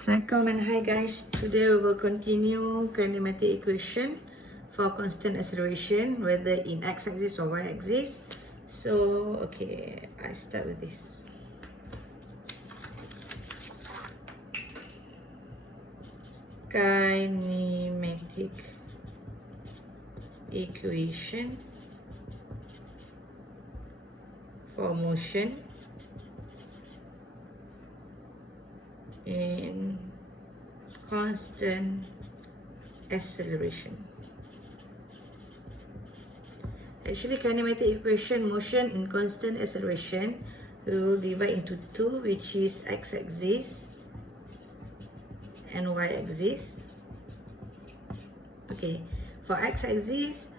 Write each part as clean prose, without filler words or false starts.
Assalamualaikum and hi guys. Today we will continue kinematic equation for constant acceleration, whether in x-axis or y-axis. So, okay, I start with this. Kinematic equation for motion in constant acceleration. Actually, kinematic equation motion in constant acceleration we will divide into two, which is x-axis and y-axis. Okay, for x-axis,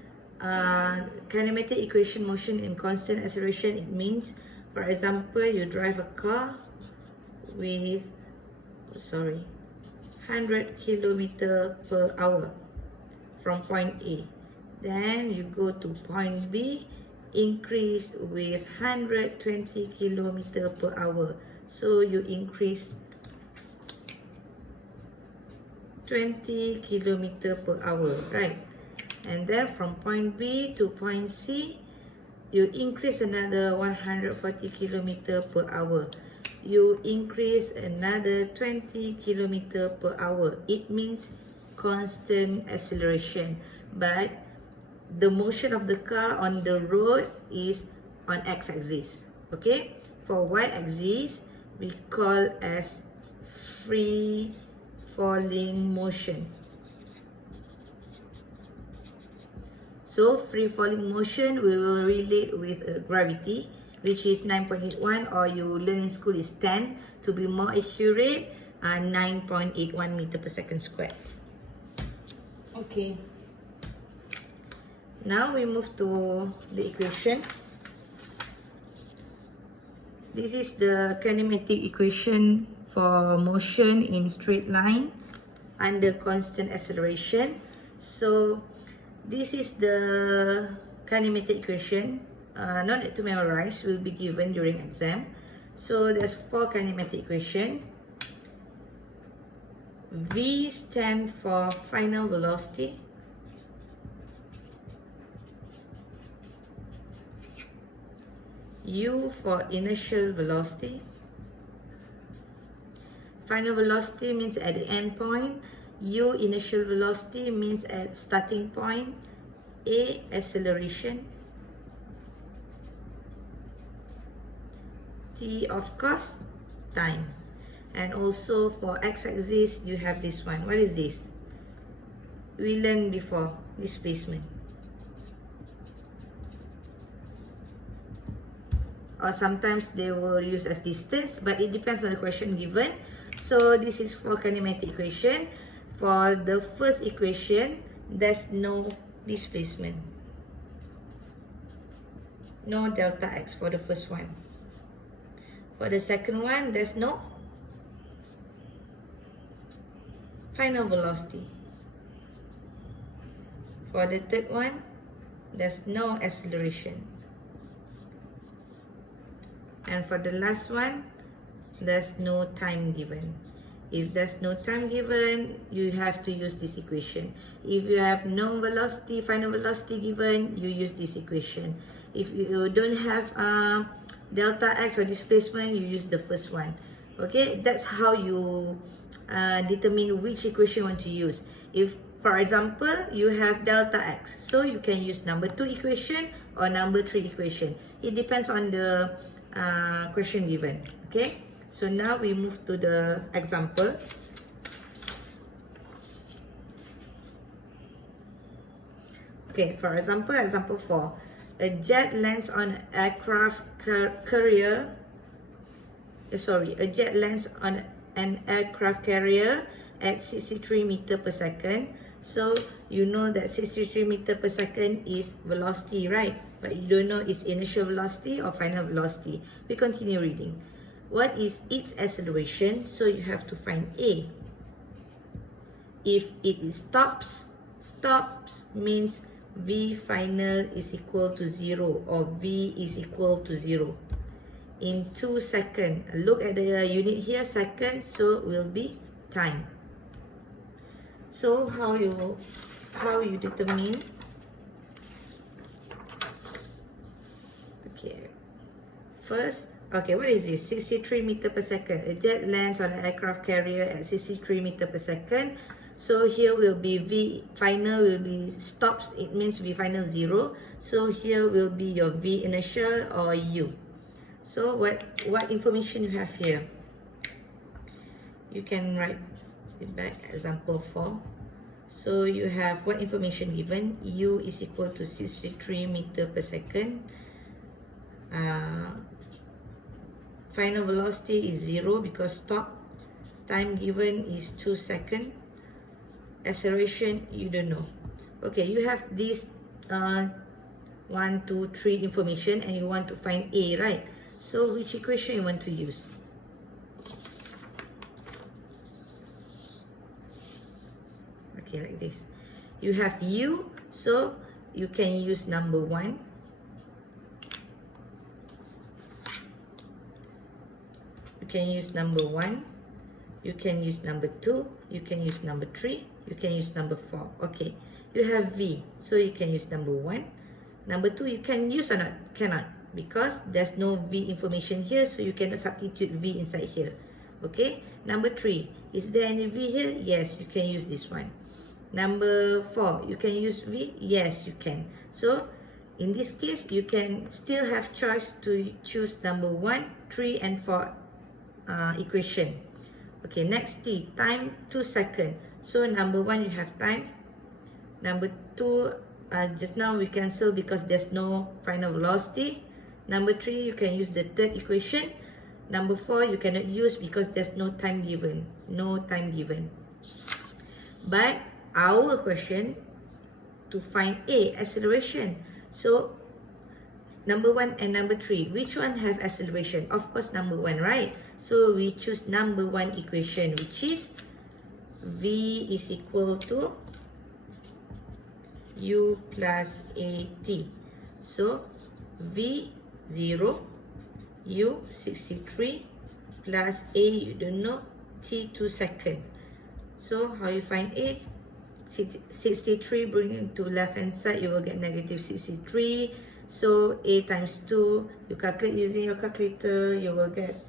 kinematic equation motion in constant acceleration, it means, for example, you drive a car with 100 kilometer per hour from point A. Then you go to point B, increase with 120 kilometer per hour. So you increase 20 kilometer per hour, right? And then from point B to point C, you increase another 140 kilometer per hour. You increase another 20 kilometer per hour. It means constant acceleration, but the motion of the car on the road is on x-axis. Okay, for y-axis we call as free falling motion. So free falling motion we will relate with gravity, which is 9.81, or you learn in school is 10. To be more accurate, 9.81 meter per second squared. Okay. Now we move to the equation. This is the kinematic equation for motion in straight line under constant acceleration. So this is the kinematic equation. Not to memorize, will be given during exam. So there's 4 kinematic equation. V stand for final velocity. U for initial velocity. Final velocity means at the end point. U initial velocity means at starting point. A acceleration. T, of course, time. And also for x-axis, you have this one. What is this? We learned before, displacement. Or sometimes they will use as distance, but it depends on the question given. So this is for kinematic equation. For the first equation, there's no displacement. No delta x for the first one. For the second one, there's no final velocity. For the third one, there's no acceleration. And for the last one, there's no time given. If there's no time given, you have to use this equation. If you have no velocity, final velocity given, you use this equation. If you don't have delta x or displacement, you use the first one. Okay, that's how you determine which equation you want to use. If, for example, you have delta x, so you can use number 2 equation or number 3 equation. It depends on the question given. Okay, so now we move to the example. Okay, for example, example 4. A jet lands on an aircraft carrier. A jet lands on an aircraft carrier at 63 meter per second. So you know that 63 meter per second is velocity, right? But you don't know its initial velocity or final velocity. We continue reading. What is its acceleration? So you have to find A. If it is stops means V final is equal to 0, or V is equal to 0. In 2 seconds, look at the unit here, seconds, so will be time. So how you determine? Okay, first, okay, what is this? 63 meter per second. A jet lands on an aircraft carrier at 63 meter per second. So here will be V final will be stops. It means V final 0. So here will be your V inertial or U. So what information you have here? You can write it back. Example 4. So you have what information given? U is equal to 63 meter per second. Final velocity is 0 because stop. Time given is 2 seconds. Acceleration, you don't know. Okay, you have these 1, 2, 3 information and you want to find A, right? So which equation you want to use? Okay, like this. You have U, so you can use number 1. You can use number 1. You can use number 2. You can use number 3. You can use number 4. Okay. You have V, so you can use number 1. Number 2, you can use or not? Cannot, because there's no V information here, so you cannot substitute V inside here. Okay. Number 3, is there any V here? Yes, you can use this one. Number 4, you can use V? Yes, you can. So, in this case, you can still have choice to choose number 1, 3, and 4 equation. Okay, next T, time 2 seconds. So, number 1, you have time. Number 2, just now we cancel because there's no final velocity. Number 3, you can use the third equation. Number 4, you cannot use because there's no time given. No time given. But our question to find A, acceleration. So, number 1 and number 3, which one have acceleration? Of course, number 1, right? So, we choose number 1 equation, which is V is equal to U plus AT. So, V 0, U 63 plus A, you don't know, T 2 seconds. So, how you find A? 63, bring it to left hand side, you will get negative 63. So, A times 2, you calculate using your calculator, you will get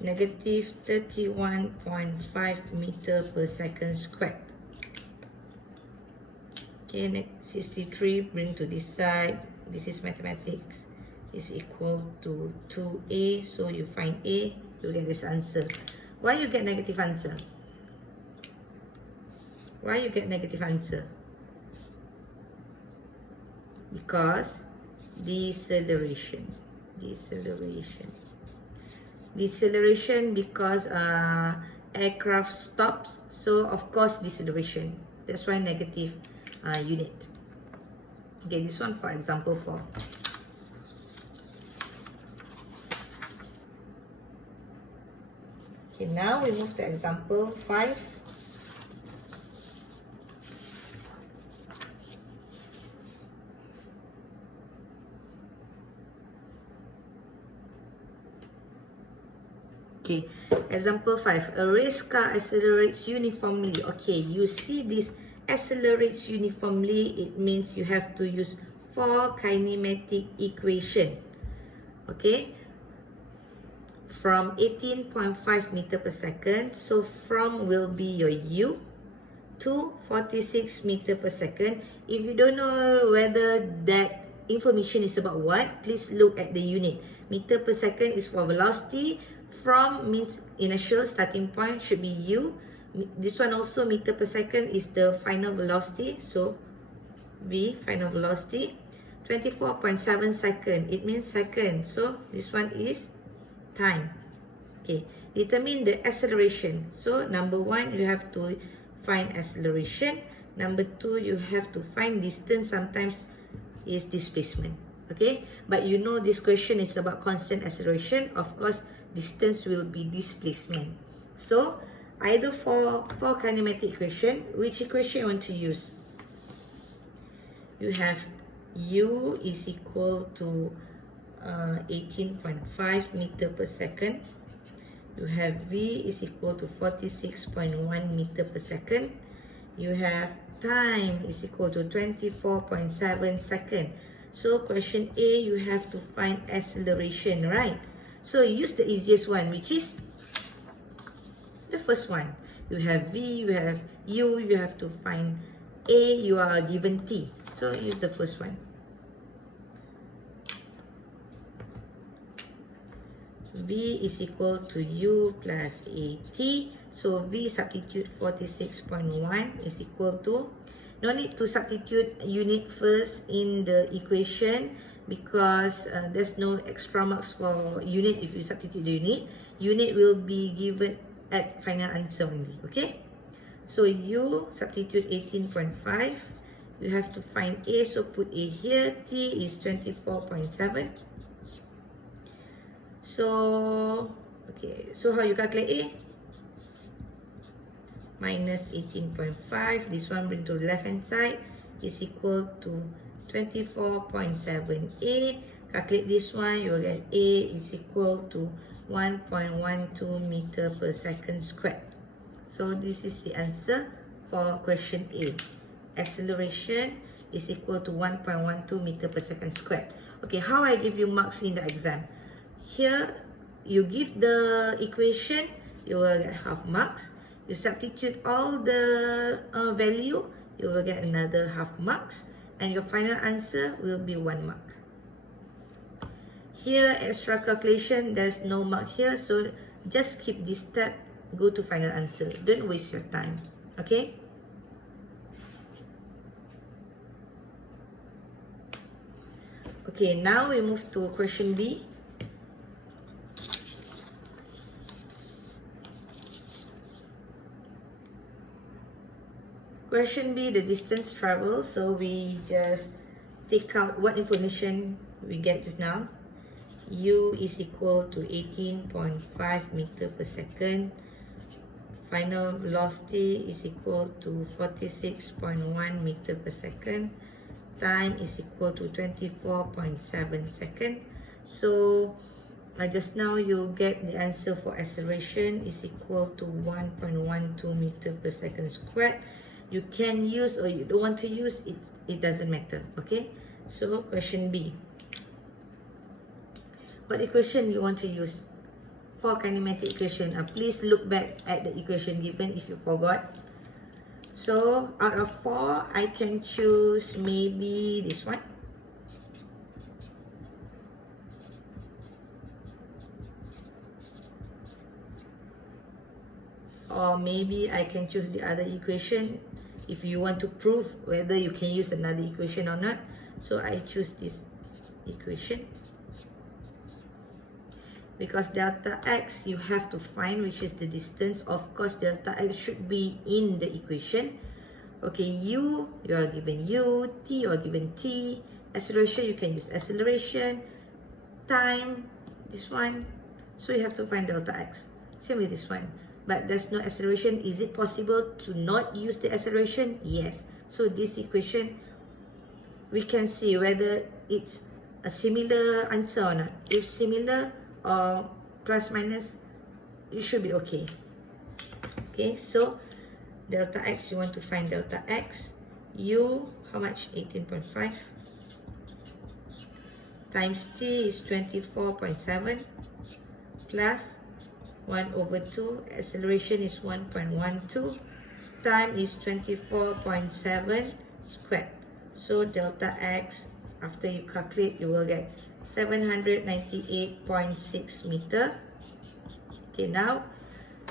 negative 31.5 meter per second squared. Okay, next 63, bring to this side. This is mathematics. Is equal to 2A. So you find A, you get this answer. Why you get negative answer? Why you get negative answer? Because deceleration. Deceleration because aircraft stops, so of course deceleration. That's why negative unit. Okay, this one for example 4. Okay, now we move to example 5. Okay, example 5. A race car accelerates uniformly. Okay, you see this accelerates uniformly. It means you have to use 4 kinematic equation. Okay, from 18.5 meter per second. So from will be your U to 46 meter per second. If you don't know whether that information is about what, please look at the unit. Meter per second is for velocity. From means initial starting point should be U. This one also meter per second is the final velocity. So V, final velocity. 24.7 second, it means second. So this one is time. Okay, determine the acceleration. So number 1, you have to find acceleration. Number 2, you have to find distance. Sometimes is displacement. Okay, but you know this question is about constant acceleration. Of course, distance will be displacement. So either for kinematic equation, which equation you want to use? You have U is equal to 18.5 meter per second. You have V is equal to 46.1 meter per second. You have time is equal to 24.7 seconds. So question A, you have to find acceleration, right? So use the easiest one, which is the first one. You have V, you have U, you have to find A, you are given T. So use the first one. V is equal to U plus AT. So V substitute 46.1 is equal to, no need to substitute unit first in the equation because there's no extra marks for unit if you substitute the unit. Unit will be given at final answer only, okay? So U substitute 18.5. You have to find A, so put A here. T is 24.7. So, okay, so how you calculate A? Minus 18.5, this one bring to the left hand side, is equal to 24.7A. Calculate this one, you will get A is equal to 1.12 meter per second squared. So this is the answer for question A. Acceleration is equal to 1.12 meter per second squared. Okay, how I give you marks in the exam? Here, you give the equation, you will get half marks. You substitute all the value, you will get another half marks. And your final answer will be 1 mark. Here, extra calculation, there's no mark here. So, just keep this step, go to final answer. Don't waste your time. Okay? Okay, now we move to question B. Question B, the distance traveled. So we just take out what information we get just now. U is equal to 18.5 meter per second. Final velocity is equal to 46.1 meter per second. Time is equal to 24.7 seconds. So just now you get the answer for acceleration is equal to 1.12 meter per second squared. You can use or you don't want to use it, it doesn't matter. Okay, so question B. What equation you want to use for kinematic equation? Please look back at the equation given if you forgot. So out of 4, I can choose maybe this one. Or maybe I can choose the other equation if you want to prove whether you can use another equation or not. So I choose this equation. Because delta x you have to find, which is the distance. Of course, delta x should be in the equation. Okay, U, you are given U. T, you are given T. Acceleration, you can use acceleration. Time, this one. So you have to find delta x. Same with this one. But there's no acceleration. Is it possible to not use the acceleration? Yes. So this equation, we can see whether it's a similar answer or not. If similar or plus minus, it should be okay. Okay, so delta x, you want to find delta x. U, how much? 18.5. Times t is 24.7 plus 1/2. Acceleration is 1.12. Time is 24.7 squared. So delta x, after you calculate, you will get 798.6 meter. Okay, now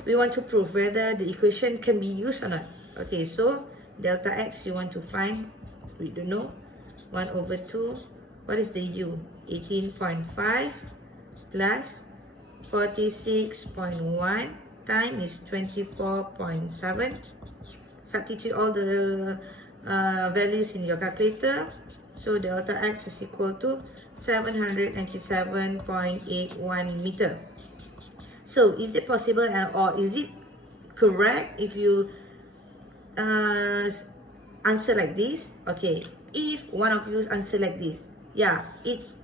we want to prove whether the equation can be used or not. Okay, so delta x you want to find, we don't know. 1/2. What is the u? 18.5 plus 46.1. Time is 24.7. Substitute all the values in your calculator. So delta x is equal to 797.81 meter. So is it possible or is it correct if you answer like this? Okay, if one of you answer like this, yeah, it's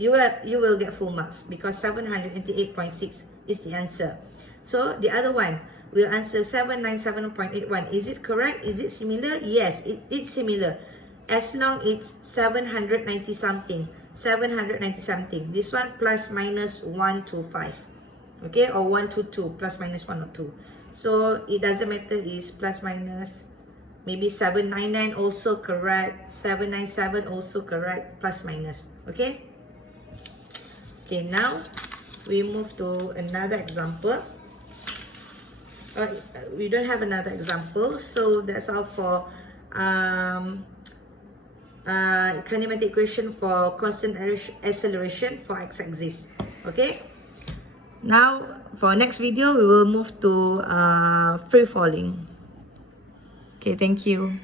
you will get full marks because 788.6 is the answer. So the other one will answer 797.81. Is it correct? Is it similar? Yes, it's similar. As long it's 790 something. 790 something. This one plus minus 1 to 5. Okay, or 1 to 2. Plus minus 1 or 2. So it doesn't matter, is plus minus. Maybe 799 also correct. 797 also correct. Plus minus. Okay. Okay, now we move to another example. We don't have another example, so that's all for kinematic equation for constant acceleration for x-axis. Okay. Now for next video we will move to free falling. Okay, thank you.